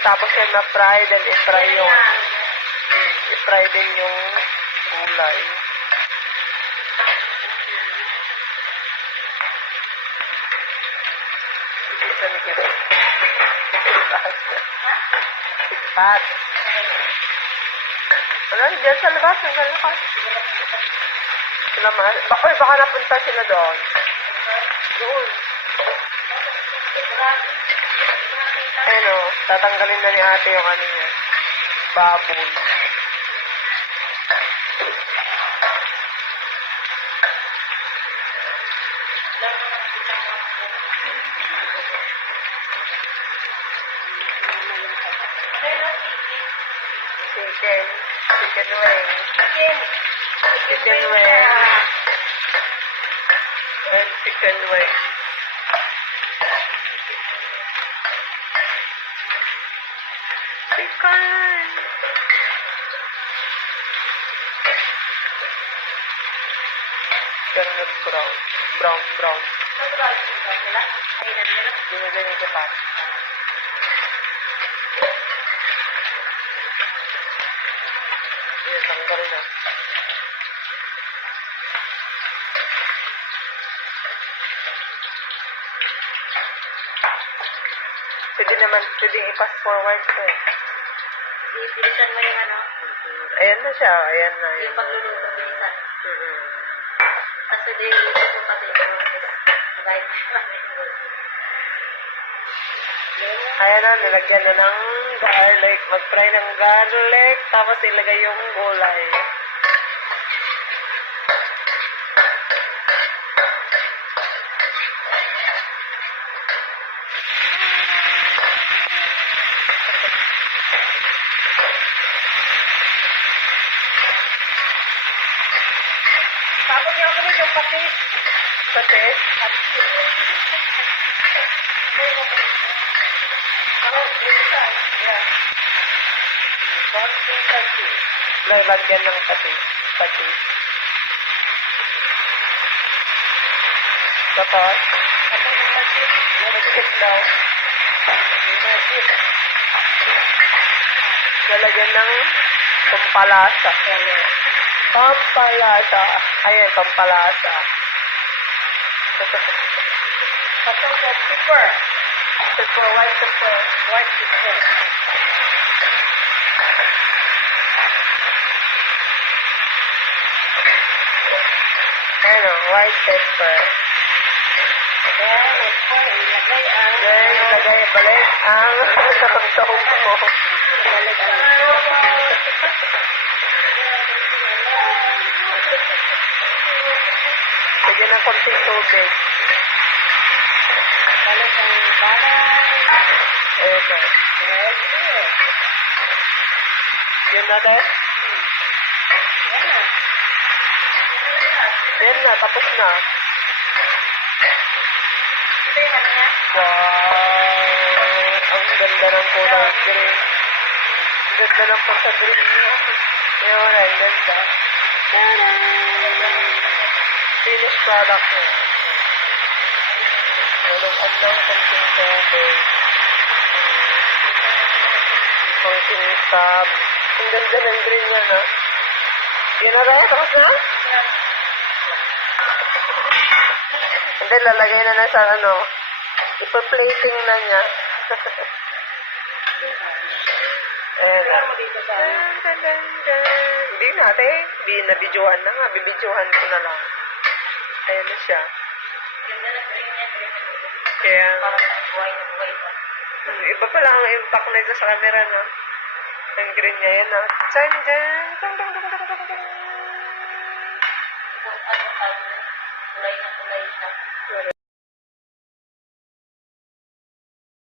Pagkatapos yan na-fry, then i-fry yung i-fry din yung gulay. Isa ni Kiro. Pat. Ano, dyan sa labas, hanggang lakas. Sila baka napunta sila doon. Doon. Ano, tatanggalin na ni ate yung ano niya. Baboy. Chicken wing. Chicken wing. And chicken wing. Chicken. Yan nag-brown. Brown. Dinagay niya pa. Yan, tanggal na. Pwede naman, pwede i-pass forward ko. Bilisan mo yung ano? Ayan na siya, ayan na. Yung pagluluto, bilisan. Kasi iluluto mo pati yung process. Mabait naman yung process. Ayan na, nilagyan na ng garlic. Mag-fry ng garlic, tapos ilagay yung gulay. Tapos yung ako yung patis. Patis? Lagyan ng patis. Tapos? Magic daw. Lalagyan ng pampalasa. Pampalasa. Ayan, pampalasa. Tapos pepper. White pepper. Ano, white pepper. Ilagay balik ang sahog mo. Sige ng konting tubig. Balik ang balay. Ayun na. Yun na din? Yan na, tapos na. Wow! Ang ganda ng kulay green. Ang ganda ng pagka-green niya. Yun, ang ganda. Finished product niya. Naluan lang konting tubig. Konting tab. Ang ganda ng green niya, na. Yun na rin? Tapos na? Hindi, lalagay na sa ano. Ipa-plating na niya. Ayan na. Hindi natin. Hindi nabidyohan na nga. Bibidyohan ko na lang. Ayan na siya. Kaya, iba pala ang impact na ito sa camera, no? Ang green niya yan, no? Tsan, dyan! Kulay na kulay siya.